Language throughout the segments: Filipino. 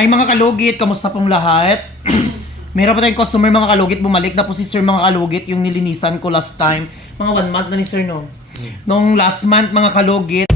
Hi mga kalugit, kamusta pong lahat? Meron pa tayong customer mga kalugit, bumalik na po si Sir mga kalugit, yung nilinisan ko last time. Mga 1 month na ni Sir, no? Nung last month mga kalugit,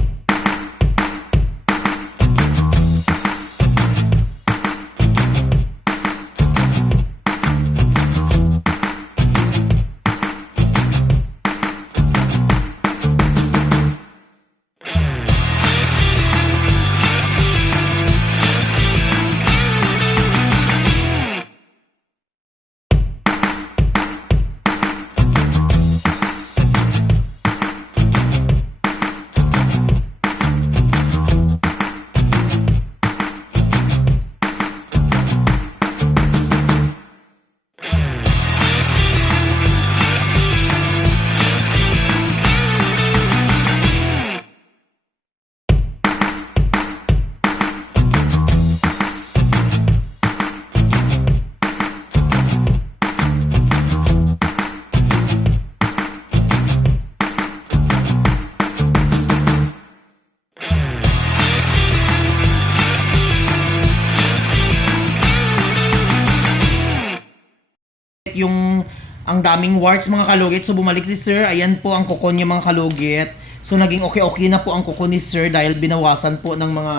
yung ang daming warts mga kalugit. So bumalik si Sir, ayan po ang kuko niya mga kalugit. So naging okay na po ang kuko ni Sir dahil binawasan po ng mga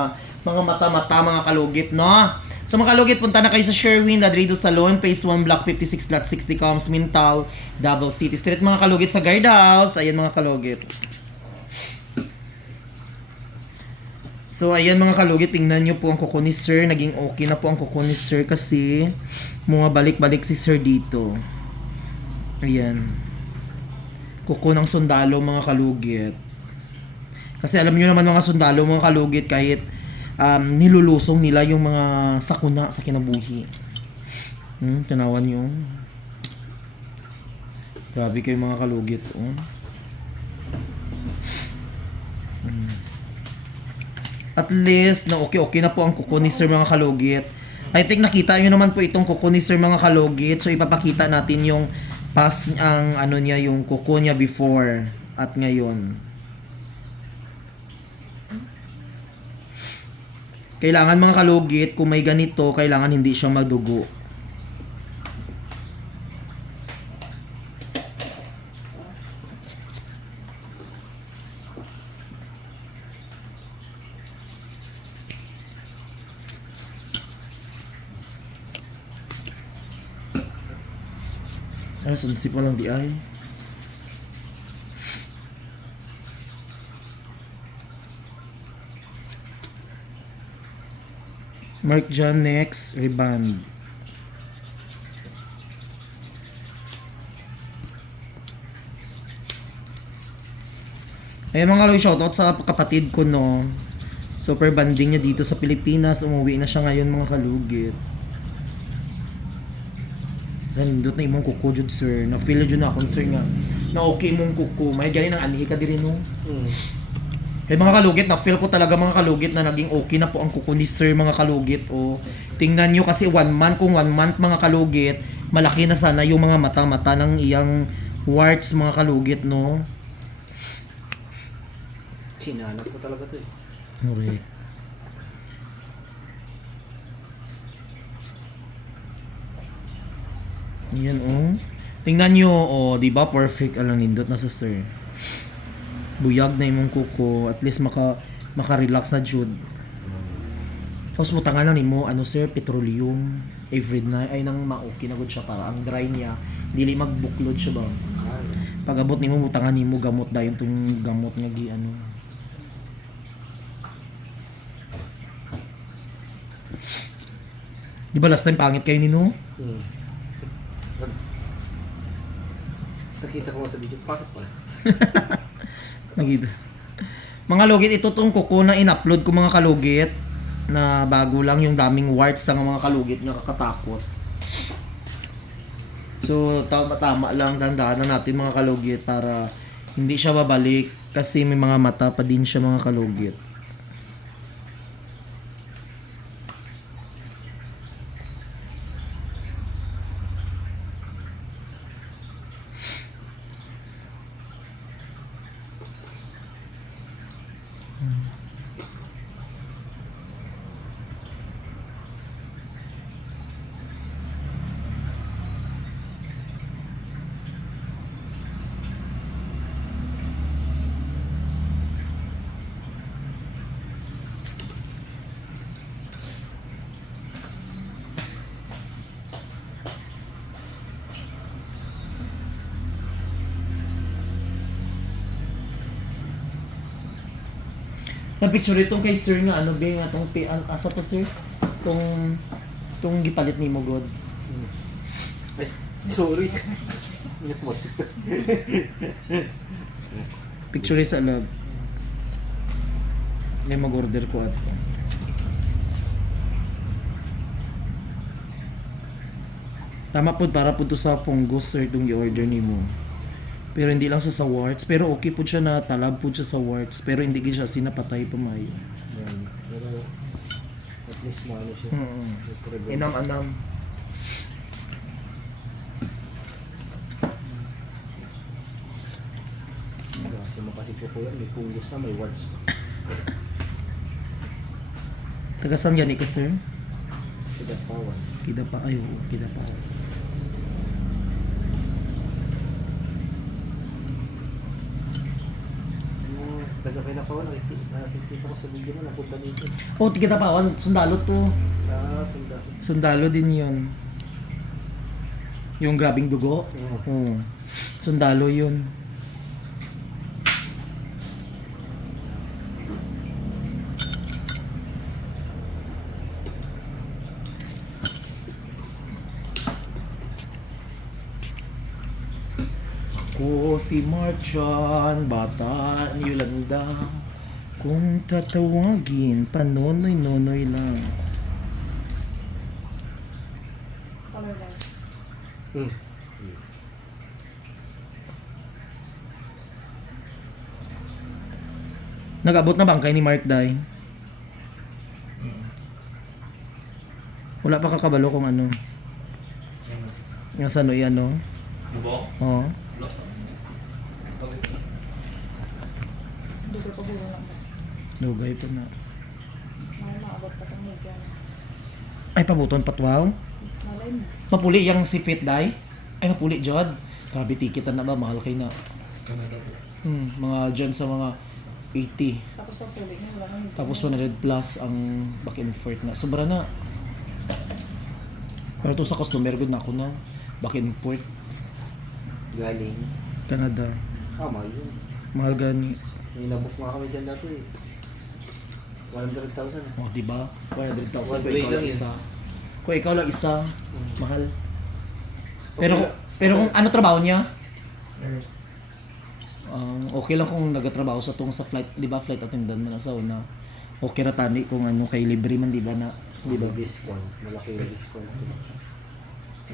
mata-mata mga kalugit, no? So mga kalugit, punta na kayo sa Sherwin Ladrido Salon, Phase 1, Block 56.60 Coms, Mintal, Davao City Street mga kalugit sa guardhouse. Ayan mga kalugit. So ayan mga kalugit, tingnan nyo po ang kuko ni Sir. Naging okay na po ang kuko ni Sir kasi mga balik-balik si Sir dito. Ayan. Kuko ng sundalo mga kalugit. Kasi alam nyo naman mga sundalo mga kalugit, kahit nilulusong nila yung mga sakuna sa kinabuhi. Tanawan nyo. Grabe kayo mga kalugit. At least na okay na po ang kuko ni Sir mga kalugit. I think nakita nyo naman po itong kuko ni Sir mga kalugit. So ipapakita natin yung ang ano niya, yung kuko niya before at ngayon. Kailangan mga kalugit, kung may ganito, kailangan hindi siya madugo. Sunsi pa lang di ay. Mark John next, reband. Ayun mga kalugit, shoutout sa kapatid ko, no. Super banding niya dito sa Pilipinas. Umuwi na siya ngayon mga kalugit. Nandot na imong kuko jud Sir. Na-feel jud na akong Sir nga na okay mong kuko. May gani nang anhi ka diri no. Hey mga kalugit, na-feel ko talaga mga kalugit na naging okay na po ang kuko ni Sir mga kalugit. O tingnan nyo kasi 1 month, kung 1 month mga kalugit, malaki na sana yung mga mata-mata ng iyang warts mga kalugit, no. Sinanap ko talaga to eh. Correct. Yan tingnan nyo, di ba perfect alang nindot na sa Sir. Buyag na imong kuko, at least maka-relax na jud. Tapos butangan lang nimo Sir, petroleum every night ay nang ma-okay na gud siya para ang dry niya dili magbuklod siya ba. Pag abot nimo butangan nimo gamot dayon tong gamot nga gi ano. Di ba last time pangit kayo nino? Nakita ko sa video, bakit pala? Nakita. Mga kalugit, ito tong kuko na in-upload ko mga kalugit na bago lang, yung daming warts ng mga kalugit nga kakatakot. So tama lang, dandahan na natin mga kalugit para hindi siya babalik kasi may mga mata pa din siya mga kalugit. Na-picture itong kay sir nga, ano ba nga, itong, asa to sir? Itong gipalit ni mo, God. Ay, sorry. Ingat mo. Picture sa lab. May mag-order ko ato. Tama po, para po to sa fungus sir, itong i-order ni mo. Pero hindi lang sa warts. Pero okay po siya na talab po siya sa warts. Pero hindi siya sinapatay pa mayo. Yan. Pero, at least maano siya. Inam-anam. Kasi makasip ko yan, may punggos na, may warts pa. Taga saan yan ka sir? Sigapawan. Kidapa. Ay, oo, Kidapa. Taga Kinapawan, nakikita ko sa video mo, napunta dito. Oh, Kidapawan. Sundalo to. Sunda. Sundalo din yun. Yung grabing dugo. Oo. Sundalo yun. Ako si Marchan, bata ni Yolanda. Kung tatawagin, panonoy-nonoy lang. Color line. Nag-abot na bangkay ni Mark Dai? Wala pa kakabalo kung ano. Yung sa ano yan, no? Oo. Dito pa bulo lang ba? Lugay pa na. Mahal maabot pa itong media. Ay, pabuton patwaw. Malay mo. Mapuli yung si Fit Dai. Ay, mapuli, Jod. Grabe, tikitan na ba? Mahal kayo na. Mga dyan sa mga 80. Tapos pa puli niya, wala nang Tapos 100 plus ang back and forth na. Sobra na. Pero to sa customer, good na ako na. Back and forth. Galing. Canada. Tama yun. Mahal gani. May nabook nga kami dyan dati eh. 100,000. O, diba? 100,000 kung One way ikaw lang lang yun. isa. Kung ikaw lang isa, mahal. Pero kung ano trabaho niya? Nurse. Okay lang kung nagatrabaho sa tong sa flight, di ba? Flight attendant man na sa una. Okay ra tani kung ano kay libre man di ba na, di ba? Discount. Malaki yung discount.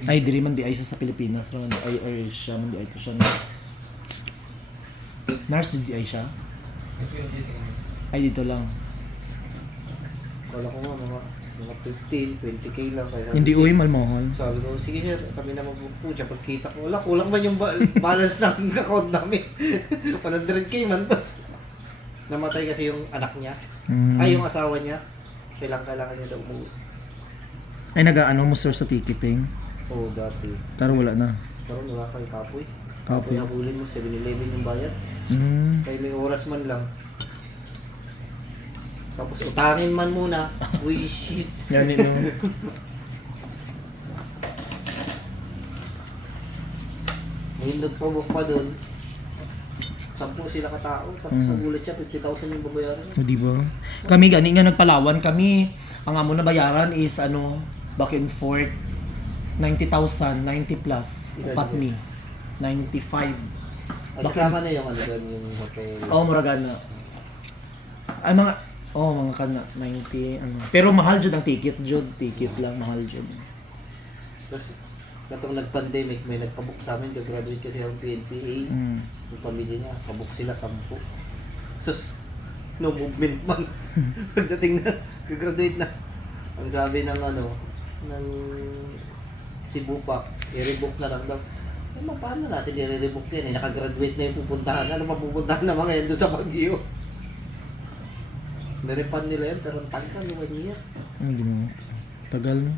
Ay diri man di ay siya sa Pilipinas ra ay or siya man di ay to siya. Nurse di ay siya. Ay dito lang. Kala ko nga mga 15, 20k lang. Kaya Hindi uy malmohol. sabi ko, sige sir, kami na magbuko siya. Pagkita ko, wala, kulang man yung balance ng account namin. 100k man to. Namatay kasi yung anak niya. Ay, yung asawa niya. Kailangan niya daw umuwi. Ay nagaano mo sir sa ticketing. Oo, dati. Pero wala na. Pero wala kay Kapoy. Kapoy. Nabulin mo, 7-Eleven yung bayad. Kaya may oras man lang. Tapos utangin man muna. Uy, shit. Yan no. Nahindot pa book pa doon. 10 sila katao. Tapos nagulat siya, 50,000 yung babayaran. O di ba? Kami gani nga nagpalawan kami. Ang amo na bayaran is ano, back and forth 90,000, 90 plus. Upat ni 95. Ay, kasama na yung ano doon, yung hotel. Oh, Moragana. Ay mga mga kana 90 ano. Pero mahal jud ang ticket jud, ticket lang mahal jud. Tapos, katong nag-pandemic, may nagpabook sa amin, graduate kasi ang PNPA. Yung pamilya niya, pabook sila 10. Sus, no movement man. Pagdating na, graduate na. Ang sabi ng ano, ng Cebu pa, i-rebook na lang daw. Paano natin i-rebook yan? Nakagraduate na yung pupuntahan. Ano mapupuntahan na mga yan doon sa Baguio? Naripan nila yan, pero ang tagal, 1 year. Ang ginawa. Tagal no.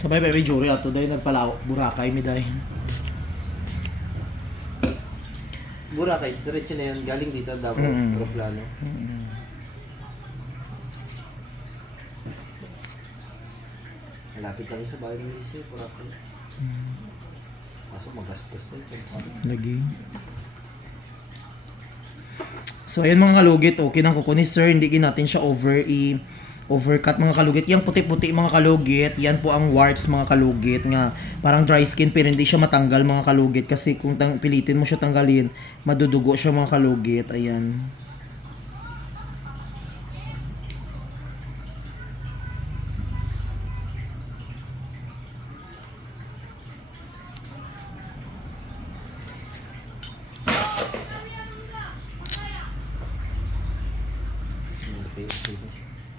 Sabay pa may jury ato dahil nagpalaw Boracay mi dahil. Boracay, diretso na yan. Galing dito, Davao, aeroplano. Malapit lang sa bahay ng Isyo, Boracay. Kaso magastos na ito. Lagi. So ayun mga kalugit, okay nang kuko ni sir, hindi natin siya overcut mga kalugit. Yung puti-puti mga kalugit, yan po ang warts mga kalugit nga parang dry skin pero hindi siya matanggal mga kalugit kasi kung pilitin mo siya tanggalin, madudugo siya mga kalugit. Ayan.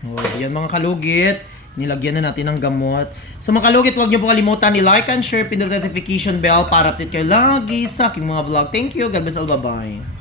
Oh, yan mga kalugit, nilagyan na natin ng gamot. So mga kalugit, huwag niyo po kalimutan i-like and share, pindot notification bell para update kayo lagi sa aking mga vlog. Thank you, God bless all, bye-bye.